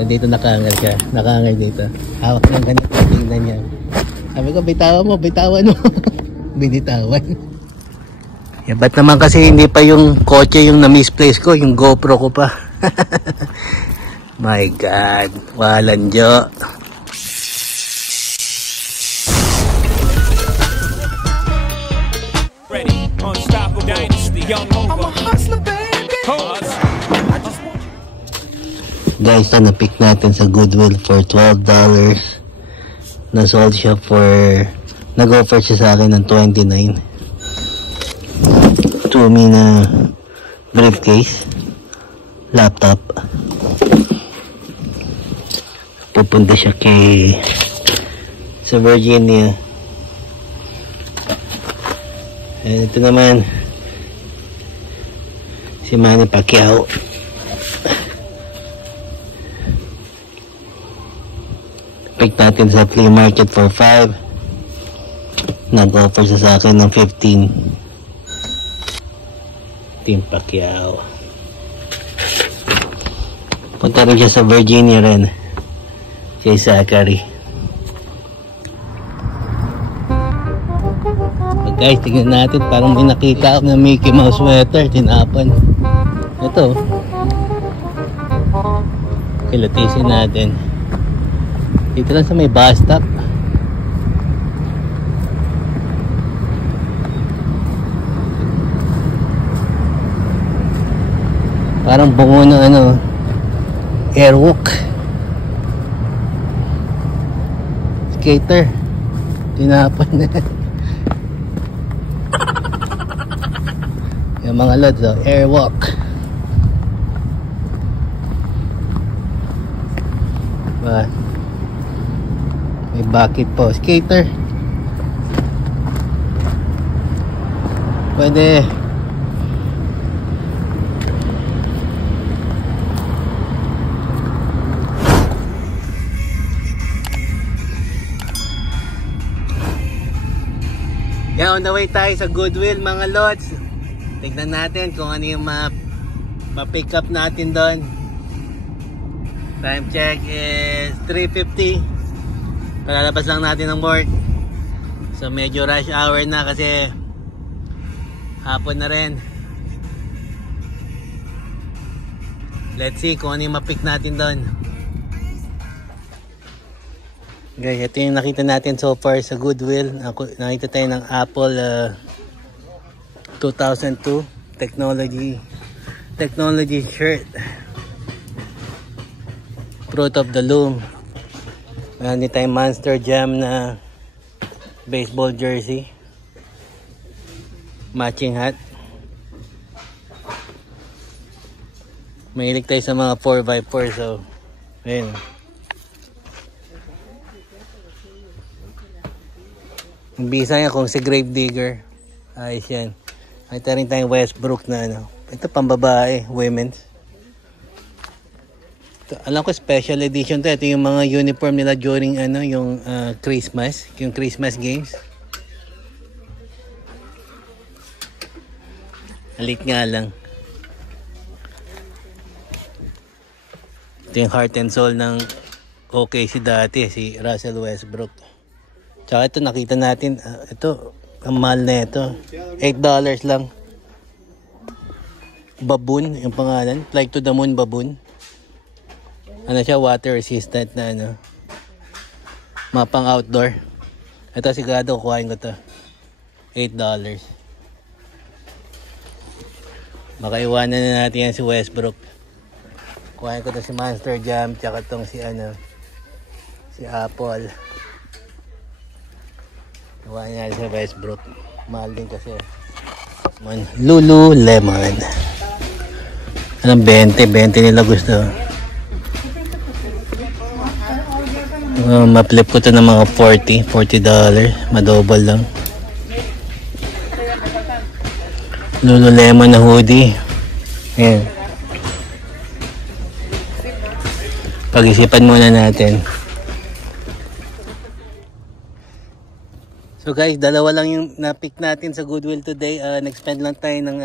Nandito nakaangal siya. Nakaangal dito. Hawak ng ganito. Tingnan niya. Sabi ko, bitawan mo. Bitawan mo. Binitawan. Yeah, ba't naman kasi hindi pa yung kotse yung na-misplace ko. Yung GoPro ko pa. My God. Walang Diyo. Ready, unstoppable dynasty, young over. I'm a hustler, baby. Guys, na pick natin sa Goodwill for $12. Na-sold siya for, nag-offer siya sa akin ng $29. Tumi na briefcase, laptop. Pupunta siya sa Virginia. And ito naman si Manny Pacquiao. Pick natin sa flea market for 5. Nag-offer sa akin ng 15. Team Pacquiao. Punta rin siya sa Virginia rin. Si Zachary. Guys, tingnan natin. Parang may nakita ako na Mickey Mouse sweater. Tinapan. Ito. Kilatisin natin. Dito lang sa may bus stop. Parang bungo ng airwalk. Skater. Tinapan na. Yung mga lods, airwalk. Ba? May bucket po. Skater. Pwede. Yeah, on the way tayo sa Goodwill mga lods. Tignan natin kung ano yung ma-pick up natin doon. Time check is 3:50. Palalabas lang natin ng work. So medyo rush hour na kasi hapon na rin. Let's see kung ano yung ma-pick natin doon. Guys, ito yung nakita natin so far sa Goodwill. Nakita tayo ng Apple 2002 technology shirt. Fruit of the Loom. Meron din tayong Monster Jam na baseball jersey. Matching hat. Mahilig tayo sa mga 4x4, so ayun. Ang bisa niya kung si Grave Digger. Ayos yan. Nakita rin tayong Westbrook na ito pambabae, women's. Ito, alam ko special edition to. Ito yung mga uniform nila during yung Christmas. Yung Christmas games. Halit nga lang. Ito yung heart and soul ng OKC dati, si Russell Westbrook. Tsaka ito nakita natin, ito ang mahal na ito, $8 lang. Baboon yung pangalan, Fly to the Moon Baboon. Ano siya, water resistant na mapang outdoor. Ito sigurado kukuhain ko to, $8. Baka iwanan na natin yan si Westbrook. Kuhain ko to si Monster Jam, tsaka tong si si Apple. Kuhain natin si Westbrook. Mahal din kasi. Lululemon. Anong 20 nila gusto. Ma-flip ko to ng mga $40. Madouble lang. Lululemon na hoodie. Ayan. Pag-isipan muna natin. So guys, dalawa lang yung na-pick natin sa Goodwill today. Nag-spend lang tayo ng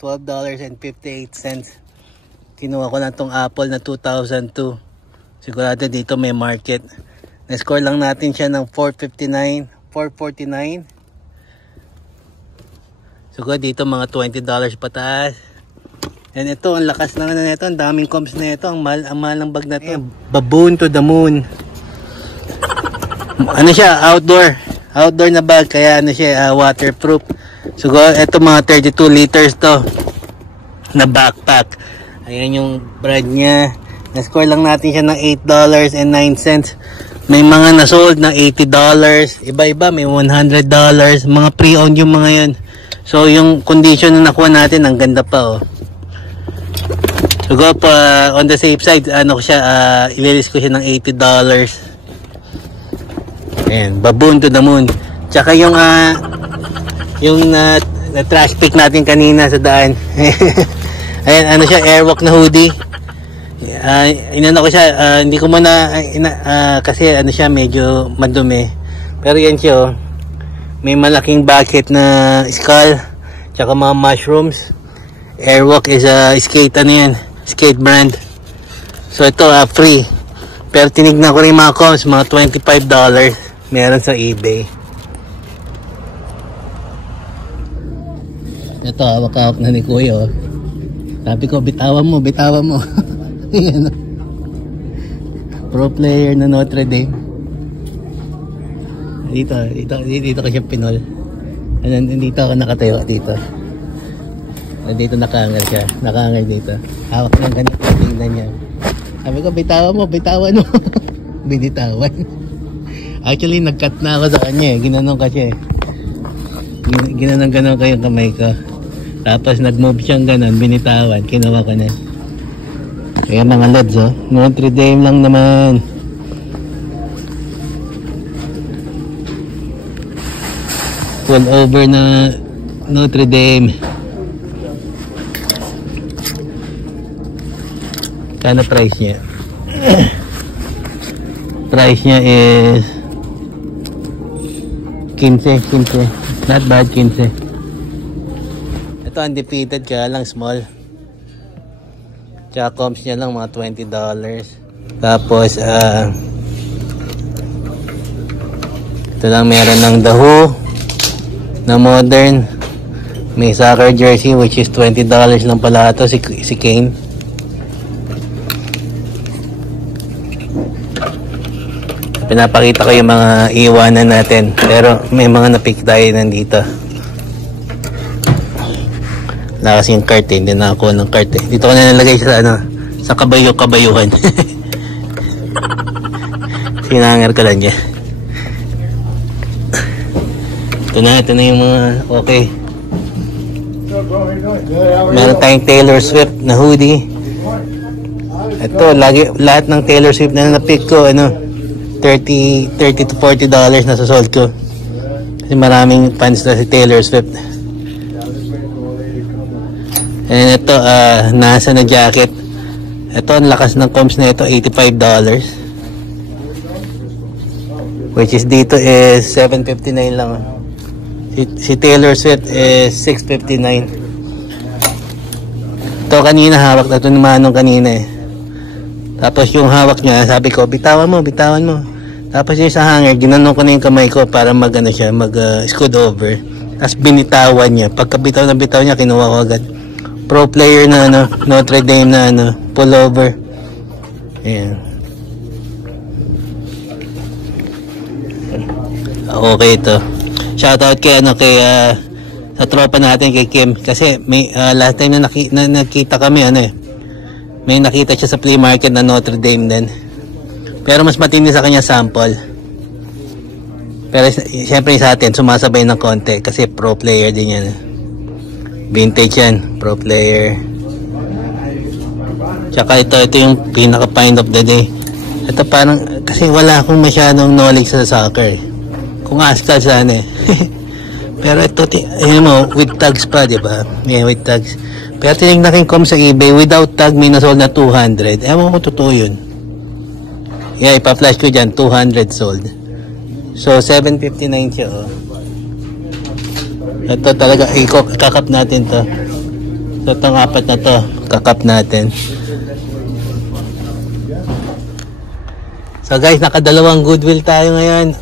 $12.58. Kinuha ko lang tong Apple na 2002. Sigurado dito may market. Na-score lang natin siya ng 459, 449. Siguro dito mga $20 pataas. And ito, ang lakas na nito. Ang daming comps na ito. Ang mahal ng bag na ito. Baboon to the moon. Ano siya? Outdoor. Outdoor na bag. Kaya ano siya, waterproof. Siguro ito mga 32 liters to. Na backpack. Ayan yung brand niya. Na-score lang natin siya ng $8.09. May mga na-sold ng $80. Iba-iba, may $100. Mga pre-owned yung mga yan. So, yung condition na nakuha natin, ang ganda pa, oh. So, go pa, on the safe side, ano ko siya, ililis ko siya ng $80. Ayan, baboon to the moon. Tsaka yung, trash pick natin kanina sa daan. Ayan, ano siya, airwalk na hoodie. Inano ko siya, hindi ko muna kasi ano siya medyo madumi, pero yan siya, oh. May malaking bucket na skull tsaka mga mushrooms. Airwalk is skate, ano yan, skate brand. So ito free, pero tinignan ko rin mga comps, mga $25 meron sa eBay. Ito hawak-hawak na ni Kuya, oh. Sabi ko bitawan mo Yan. Pro player na Notre Dame. Dito ko siya pinol. Dito ako nakatayo dito. Dito nakaangal siya. Nakaangal dito. Hawak ng ganito. Tingnan niya. Sabi ko bitawan mo. Binitawan. Actually nag-cut na ako sa kanya eh. Ginanong kasi. Ginanong ko yung kamay ko. Tapos nag-move siyang ganon. Binitawan. Kinuha ko na. Ayan mga lods, oh. Notre Dame lang naman. Full over na Notre Dame. Kano price niya? Price niya is 15. Not bad, 15. Ito undefeated, kaya lang small. Tsaka comps niya lang mga $20. Tapos ito lang meron ng The Who na modern. May soccer jersey which is $20 lang pala ito, si Kane. Pinapakita ko yung mga iwanan natin, pero may mga napick tayo nandito. Wala kasi yung cart eh, hindi na ako ng cart eh. Dito ko na nalagay sa sa kabayuhan. Sinangar ko lang niya. Ito na yung mga okay. Meron tayong Taylor Swift na hoodie. Ito, lahat ng Taylor Swift na napick ko, $30 to $40 na sa sold ko. Kasi maraming fans na si Taylor Swift. And ito, NASA na jacket. Ito, ang lakas ng comps na ito, $85. Which is dito is $7.59 lang. Si Taylor Swift is $6.59. Ito kanina, hawak na ito ni Manong kanina eh. Tapos yung hawak niya, sabi ko, bitawan mo. Tapos yung sa hanger, ginanong ko na yung kamay ko para scoot over. Tapos binitawan niya. Pagka bitaw niya, kinuha ko agad. Pro player na Notre Dame na pullover. Ayan. Okay ito. Shoutout kay sa tropa natin kay Kim kasi may last time na nakita kami may nakita siya sa flea market na Notre Dame din. Pero mas matindi sa kanya sample. Pero siyempre sa atin sumasabay ng konti kasi pro player din yan. Vintage yan, pro player. Tsaka ito yung pinaka find of the day. Ito parang kasi wala akong masyadong knowledge sa soccer. Kung askal sana pero ito ayun mo with tags pa, di ba? Yeah, with tags. Pero tinignan ko yung com sa eBay without tag may nasold na 200. Ewan ko totoo yun. Yeah, ipa-flash ko dyan 200 sold. So 759 siya, oh. Ito talaga, kakap natin to. So itong apat na to, kakap natin. So guys, nakadalawang goodwill tayo ngayon.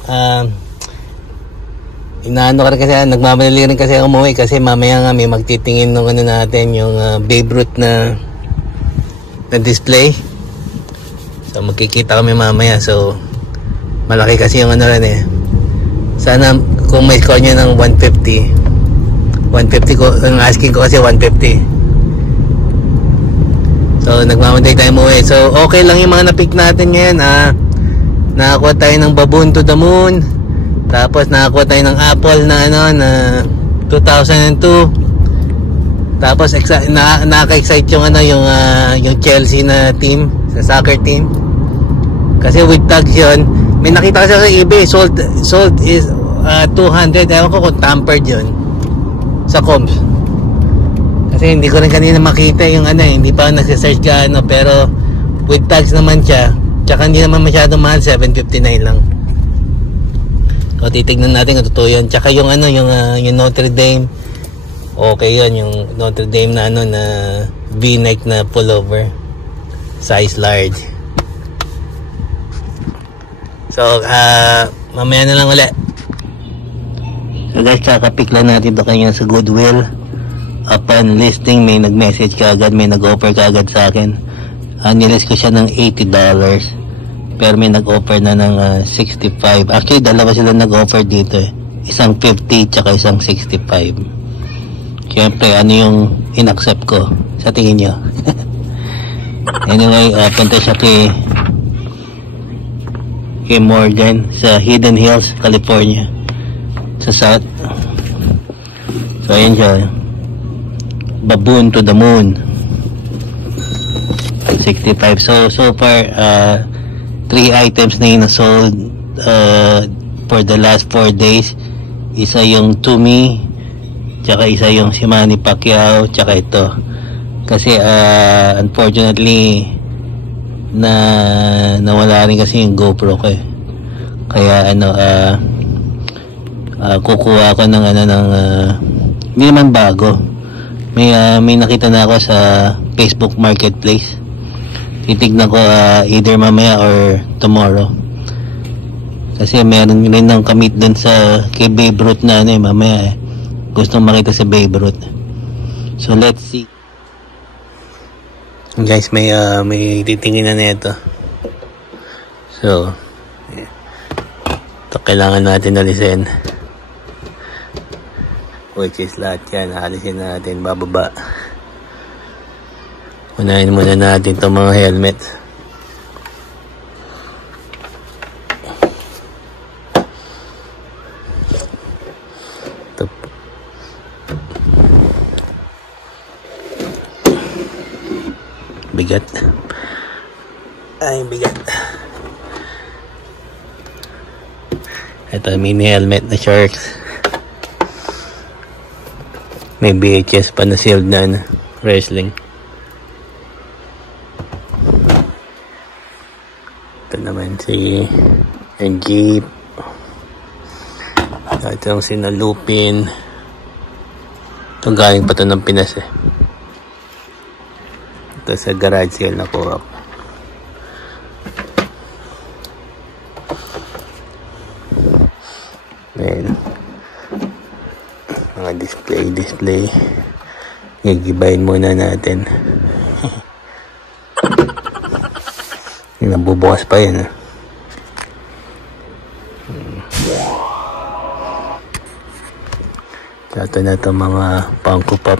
Inaano ka rin kasi, nagmamadali rin kasi umuwi kasi mamaya nga may magtitingin nung ano natin, yung Babe Ruth na display. So magkikita kami mamaya. So malaki kasi yung ano rin eh. Sana kung may score nyo ng 150 ko, ang asking ko kasi 150. So nagmamadali tayo umuwi. So okay lang yung mga na-pick natin ngayon. Nakakuha tayo ng Baboon to the Moon. Tapos nakakuha tayo ng Apple na ano na 2002. Tapos nakaka-excite yung ano yung Chelsea na team, sa soccer team. Kasi with tags yun. May nakita kasi sa eBay, sold is 200. Ewan ko kung tampered yun sa comps. Kasi hindi ko rin kanina makita yung ano, hindi pa nagsisearch ka ano, pero with tags naman siya. Tsaka hindi naman masyadong mahal, 759 lang. So titignan natin kung totoo yun. Tsaka yung ano, yung Notre Dame, okay yun, yung Notre Dame na ano, na V-neck na pullover, size large. So mamaya na lang ulit. So guys, kakapick lang natin ito kanya sa Goodwill. Upon listing, may nag-message ka agad, may nag-offer ka agad sa akin. Nilist ko siya ng $80, pero may nag-offer na ng 65. Actually, dalawa sila nag-offer dito eh. Isang 50 tsaka isang 65. Siyempre, ano yung in-accept ko sa tingin nyo? Anyway, punta siya kay Morgan sa Hidden Hills, California, sa South. So ayan siya, Baboon to the Moon, 65. So far 3 items na yung sold for the last 4 days. Isa yung To Me, tsaka isa yung si Manny Pacquiao, tsaka ito. Kasi unfortunately nawala rin kasi yung GoPro ko eh. Kaya ano, kukuha ako ng ano, ng hindi naman bago. May nakita na ako sa Facebook Marketplace. Titignan ko either mamaya or tomorrow. Kasi meron rin ng kamit dun sa kay Babe Ruth na ano eh, mamaya eh. Gustong makita sa Babe Ruth. So let's see. Guys, may titingin na nito. So ito kailangan natin alisin. Which is lahat yan, alisin natin, bababa. Unahin muna natin itong mga helmet. Ito. Bigat. Ay, bigat. Ito, mini helmet na Sharks. May VHS pa na sealed na wrestling. Ito naman si Jeep. Ito yung sinalupin. Ito galing pa ito ng Pinas eh. Ito sa garage sale na kuha ko. Ayan. Mga display. Gigibayin muna natin. Nabubukas pa yan. Ito na ito mga Funko Pop.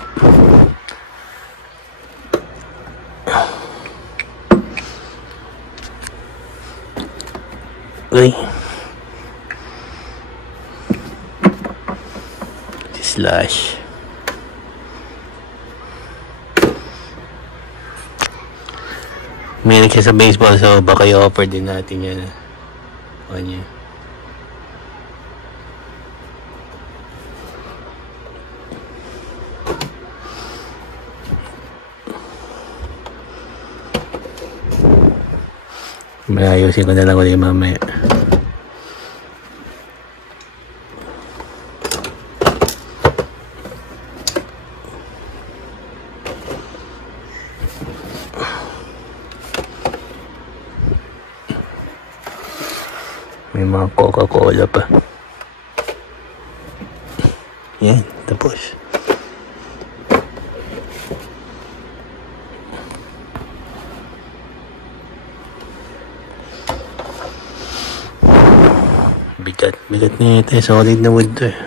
Uy. Slash. May siya sa baseball, so baka i-offer din natin yan. O niya. Ayusin ko na lang ulit mamaya. May mga Coca-Cola pa. Yan, tapos. Bigat na ito. Solid na wood to eh.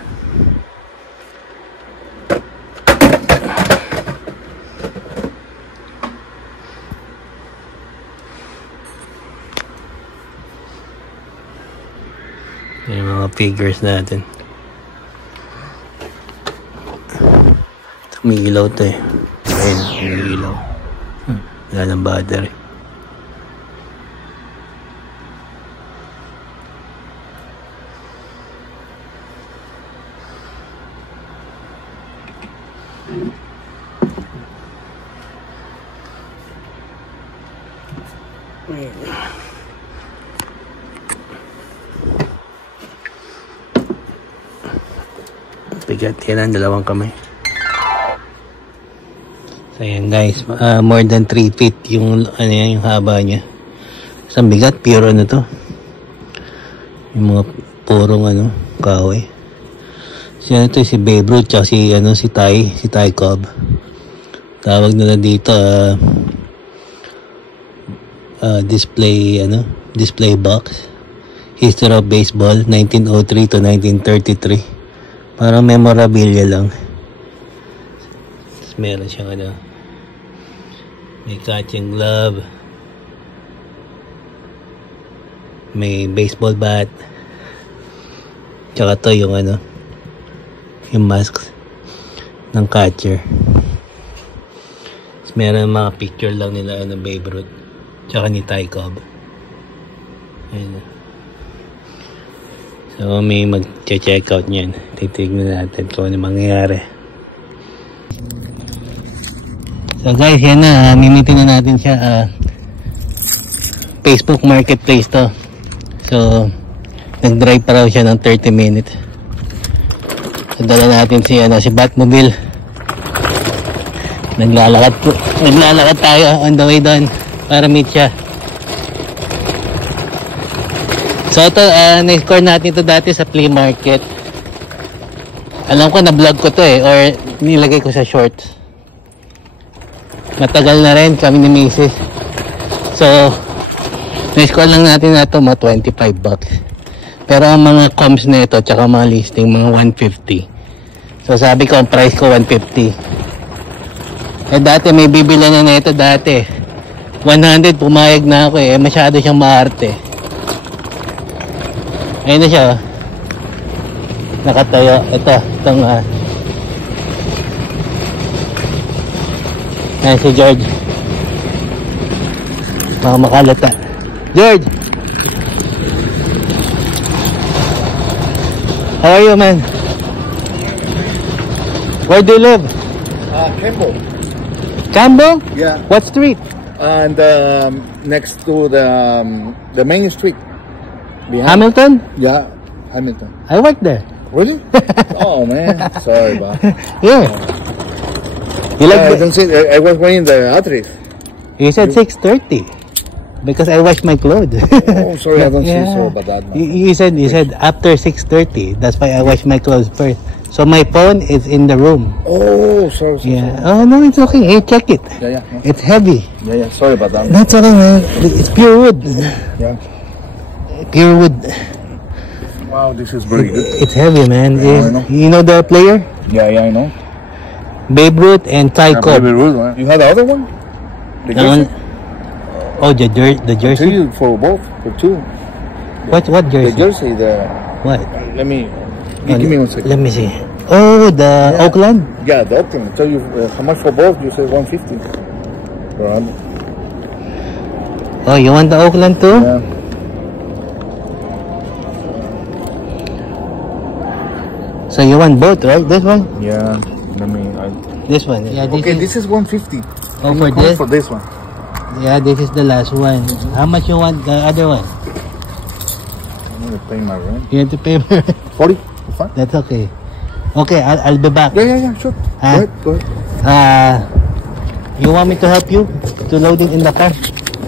Yung mga figures natin. Umiilaw to eh. Ayun, umiilaw. Wala ng battery. Bigat yan ang dalawang kamay. So ayan guys, more than 3 feet yung ano yan, yung haba niya. So bigat, pure ano to. Yung mga purong ano, kahoy. So yan ito si Babe Ruth tsaka si Ty Cobb. Tawag nila dito display box. History of Baseball 1903 to 1933. Parang memorabilia lang. Tapos meron siyang ano, may catching glove, may baseball bat, tsaka to yung ano, yung mask ng catcher. Tapos meron mga picture lang nila ano, Babe Ruth tsaka ni Ty Cobb. Ayun. So may mag-check out niyan. Titignan natin kung ano mangyayari. So guys, yan na. Mimitin na natin siya. Facebook Marketplace to. So nag-drive pa raw siya ng 30 minutes. So dala natin si Batmobile. Naglalakad tayo on the way doon para meet siya. So ito, na-score natin ito dati sa flea market. Alam ko na-vlog ko to eh, or nilagay ko sa shorts. Matagal na rin kami ni Mrs. So na-score lang natin na ito mga $25. Pero ang mga comms na ito tsaka mga listing mga $150. So sabi ko ang price ko $150. Eh dati may bibili na ito dati $100, pumayag na ako eh, masyado siyang maarte. Ayun na siya, nakatayo. Itong ayan si George, mga makalata. George, how are you, man? Where do you live? Campbell. Campbell? Yeah. What street? And next to the main street. Behind. Hamilton? Yeah, Hamilton. I work there. Really? Oh man, sorry, Bob. Yeah. You like I don't see. I was wearing the address. You said 6:30 because I washed my clothes. Oh, sorry, I don't see so about that. You said after 6:30. That's why I wash my clothes first. So my phone is in the room. Oh, sorry. Yeah. Oh no, it's okay. Hey, check it. Yeah. It's heavy. Yeah. Sorry about that. That's okay, man. It's pure wood. Yeah. Pure wood. Wow, this is very good. It's heavy, man. Yeah, I know. You know the player? Yeah, I know. Babe Ruth and Ty Cobb. Very rude, man. You had the other one? The jersey? Oh, the jersey. Two for both, for two. What jersey? The jersey, What? Let me. Give me 1 second. Let me see. Oh, the Oakland. Yeah, the Oakland. I tell you how much for both. You said 150. Right. Oh, you want the Oakland too? Yeah. So you want both, right? This one? Yeah. This one. Yeah. This is 150. Oh, for this? For this one. Yeah, this is the last one. How much you want the other one? I need to pay my rent. You have to pay for it. 40. Fine. That's okay. Okay, I'll be back. Yeah. Sure. Go ahead. You want me to help you to load it in the car?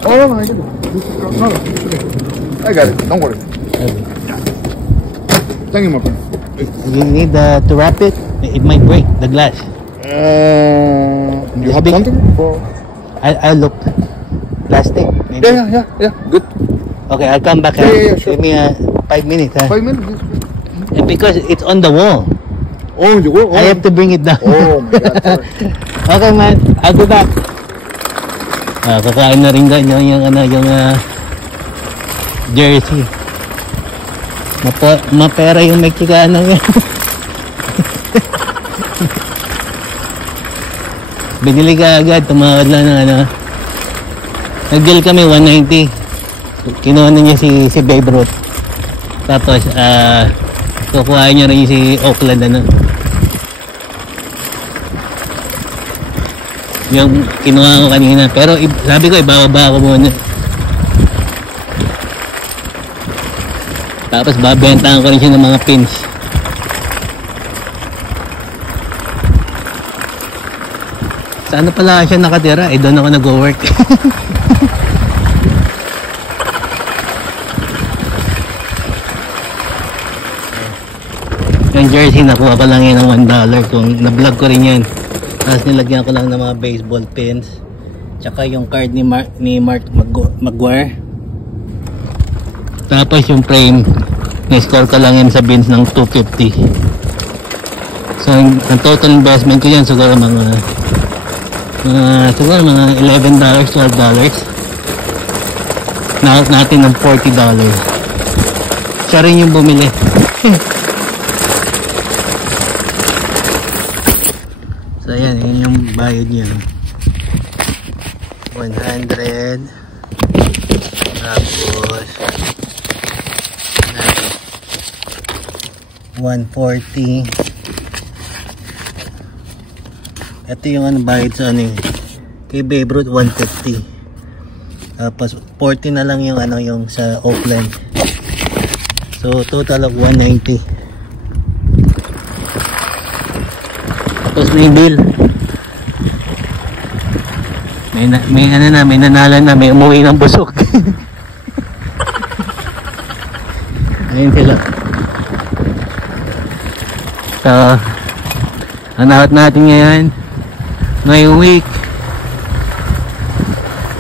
Oh no, I got it. I got it. Don't worry. Okay. Thank you, my friend. You need to wrap it. It might break the glass. You have something for? I look. Plastic. Maybe. Yeah. Good. Okay, I'll come back. Yeah, sure. Give me 5 minutes. 5 minutes. And because it's on the wall. Oh, you go. I have to bring it down. Oh my God. Sorry. Okay, man. I'll be back. Kakain na rin doon yung jersey. Mapera yung Mexicano yan. Binili ka agad, tumawad lang ng nag-deal kami 190. Kinuha na niya si Babe Ruth. Tapos kukuhain niya rin si Oakland yung kinuha ko kanina, pero sabi ko ibababa ko muna, tapos babentahan ko rin siya ng mga pins. Saan pala siya nakatira? Doon ako nag-work. Yung jersey nakuha ko lang yun ng $1 kung na-vlog ko rin yan. Tapos nilagyan ko lang ng mga baseball pins. Tsaka yung card ni Mark Maguire. Tapos yung frame, na-score ko lang yan sa bins ng $250. So ang total investment ko yan siguro mga $11, $12. Nakot natin ng $40. Siya rin yung bumili. So ayan, yun yung bayad niya. 100. Tapos 140. Ito yung bayad sa kay Babe Ruth 150. Tapos 40 na lang yung yung sa Oakland. So total of 190. Tapos na yung bill. May nanalan na, may umuwi ng busok. Ayun sila. So ang out natin ngayon, ngayong week,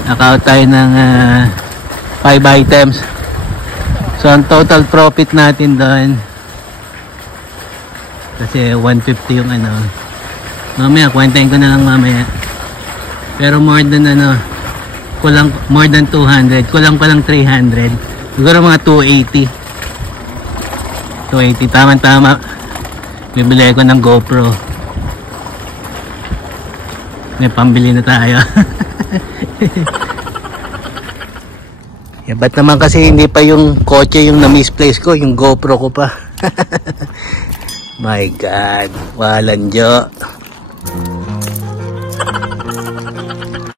naka-out tayo ng 5 items. So ang total profit natin doon, kasi 150 yung mamaya kwentahin ko na lang mamaya, pero more than more than 200, kulang pa lang 300, siguro mga 280 tama, bibili ko ng GoPro. May pambili na tayo. Ba't naman kasi hindi pa yung kotse yung na-misplace ko, yung GoPro ko pa. My God, walang jo.